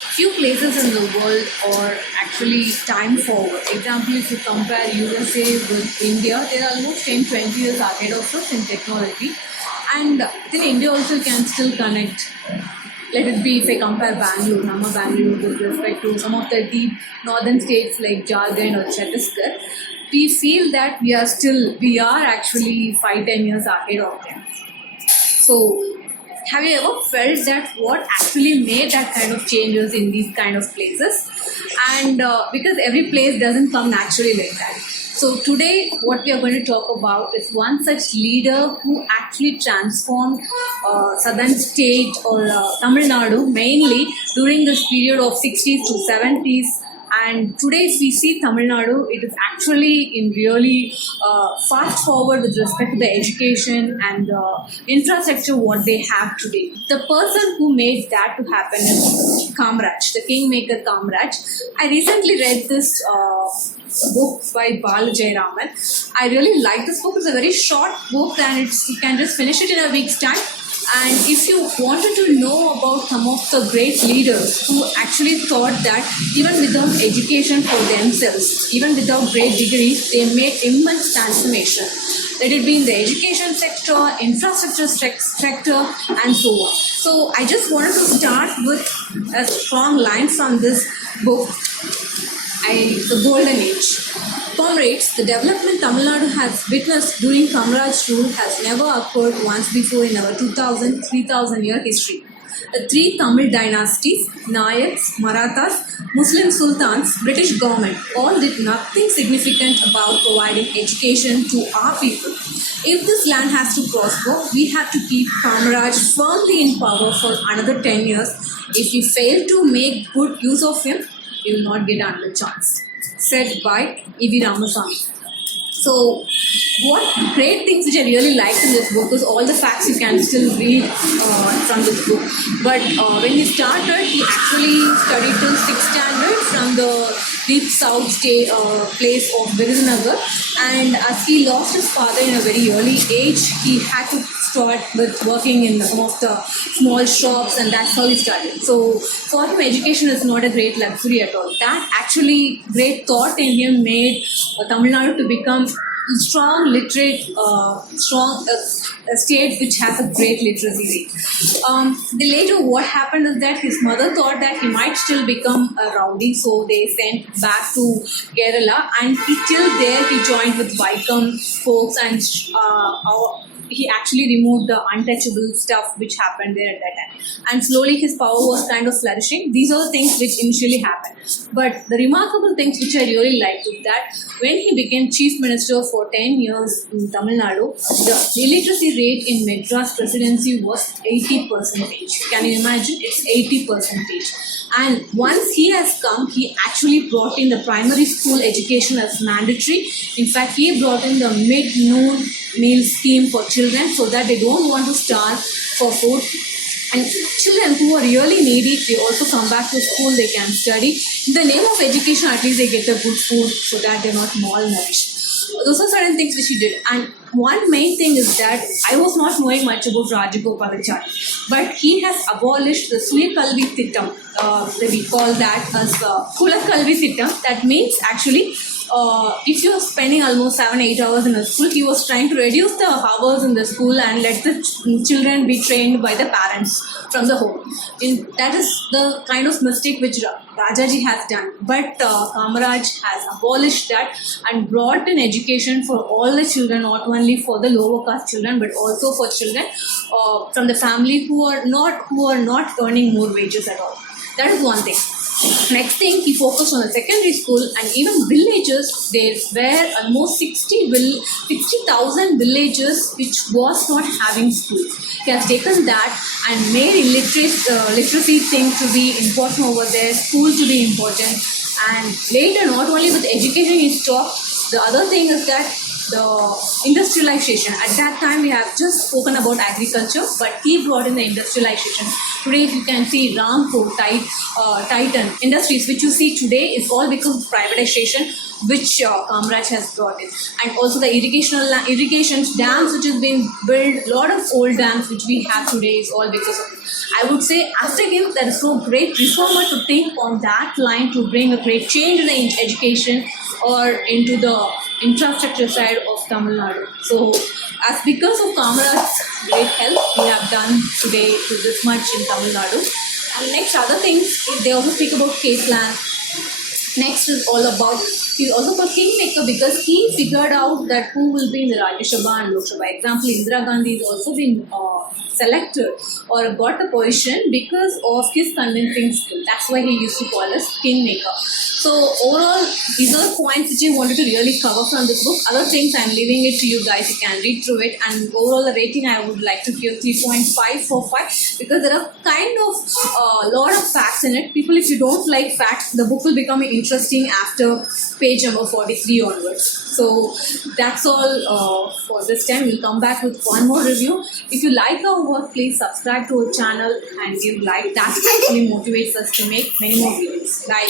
Few places in the world are actually time forward. Example, if you compare USA with India, they are almost 10, 20 years ahead of us in technology. And in India also can still connect. Let it be if I compare Bangalore, Nama Bangalore with respect to some of the deep northern states like Jharkhand or Chhattisgarh, we feel that we are actually 5, 10 years ahead of them. So, have you ever felt that what actually made that kind of changes in these kind of places? And because every place doesn't come naturally like that. So today, what we are going to talk about is one such leader who actually transformed southern state or Tamil Nadu mainly during this period of 60s to 70s, and today, if we see Tamil Nadu, it is actually in really fast forward with respect to the education and the infrastructure what they have today. The person who made that to happen is Kamaraj, the Kingmaker Kamaraj. I recently read this book by Bal Jayaraman. I really like this book. It's a very short book and you can just finish it in a week's time. And if you wanted to know about some of the great leaders who actually thought that even without education for themselves, even without great degrees, they made immense transformation. Let it be in the education sector, infrastructure sector, and so on. So I just wanted to start with a strong line from this book, the golden age. Comrades, the development Tamil Nadu has witnessed during Kamaraj's rule has never occurred once before in our 2000, 3000 year history. The three Tamil dynasties, Nayaks, Marathas, Muslim sultans, British government, all did nothing significant about providing education to our people. If this land has to prosper, we have to keep Kamaraj firmly in power for another 10 years. If we fail to make good use of him, he will not get another chance. Said by E.V. Ramaswamy. So, what great things which I really liked in this book is all the facts you can still read from this book. But when he started, he actually studied till 6th standard from the deep south place of Virudhunagar. And as he lost his father in a very early age, he had to start with working in some of the small shops, and that's how he started. So for him, education is not a great luxury at all. That actually great thought in him made Tamil Nadu to become strong literate, a state which has a great literacy rate. The later what happened is that his mother thought that he might still become a rowdy, so they sent back to Kerala, and he still there he joined with Vaikom folks, and he actually removed the untouchable stuff which happened there at that time. And slowly his power was kind of flourishing. These are the things which initially happened. But the remarkable things which I really liked is that when he became chief minister for 10 years in Tamil Nadu, the illiteracy rate in Madras presidency was 80%. Can you imagine? It's 80%. And once he has come, he actually brought in the primary school education as mandatory. In fact, he brought in the mid-noon meal scheme for children so that they don't want to starve for food. And children who are really needy, they also come back to school, they can study. In the name of education, at least they get the good food so that they're not malnourished. Those are certain things which he did. And one main thing is that I was not knowing much about Rajagopalachari, but he has abolished the Suya Kalvi Thittam. We call that as Kula Kalvi Thittam. That means actually if you're spending almost 7-8 hours in a school, he was trying to reduce the hours in the school and let the children be trained by the parents from the home. That is the kind of mistake which Rajaji has done. But Kamaraj has abolished that and brought in education for all the children, not only for the lower caste children, but also for children from the family who are not earning more wages at all. That is one thing. Next thing, he focused on the secondary school and even villages. There were almost 60,000 villages which was not having schools. He has taken that and made literacy thing to be important over there, school to be important. And later, not only with education he stopped, the other thing is that the industrialization. At that time, we have just spoken about agriculture, but he brought in the industrialization. Today, if you can see Ramco, Titan Industries, which you see today, is all because of privatization, which Kamaraj has brought in, and also the irrigation dams which has been built. A lot of old dams which we have today is all because of. I would say after him, there is no great reformer to think on that line to bring a great change in the education or into the infrastructure side of Tamil Nadu. So, as because of Kamaraj's great help, we have done today to this much in Tamil Nadu. And next, other things, they also speak about K-Plan. Next is all about, he's also called Kingmaker because he figured out that who will be in the Rajya Sabha and Lok Sabha. Example, Indira Gandhi has also been selected or got a position because of his convincing skill. That's why he used to call us Kingmaker. So overall, these are the points which I wanted to really cover from this book. Other things I'm leaving it to you guys. You can read through it. And overall, the rating I would like to give 3.545 because there are kind of a lot of facts in it. People, if you don't like facts, the book will become interesting after page number 43 onwards. So that's all for this time. We'll come back with one more review. If you like our work, please subscribe to our channel and give like. That actually motivates us to make many more videos. Bye.